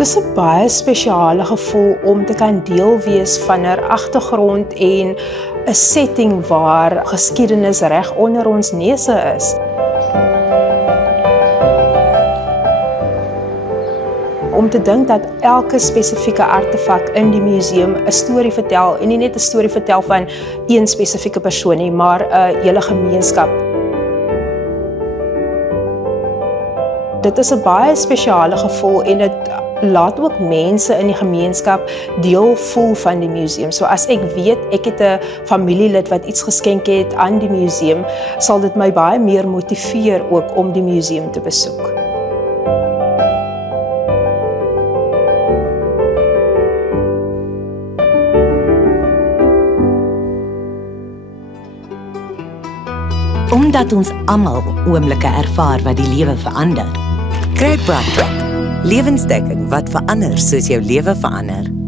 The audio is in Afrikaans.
Dis 'n baie spesiale gevoel om te kan deel wees van 'n agtergrond en 'n setting waar geskiedenis reg onder ons neuse is. Om te dink dat elke spesifieke artefak in die museum 'n storie vertel, en nie net 'n storie vertel van een spesifieke persoon nie, maar 'n hele gemeenskap. Dit is 'n baie spesiale gevoel en dit laat ook mense in die gemeenskap deel voel van die museum. So as ek weet ek het 'n familielid wat iets geskenk het aan die museum, sal dit my baie meer motiveer ook om die museum te besoek. Omdat ons almal oomblikke ervaar wat die lewe verander. Kry BrightRock, lewensdekking wat verander soos jou lewe verander.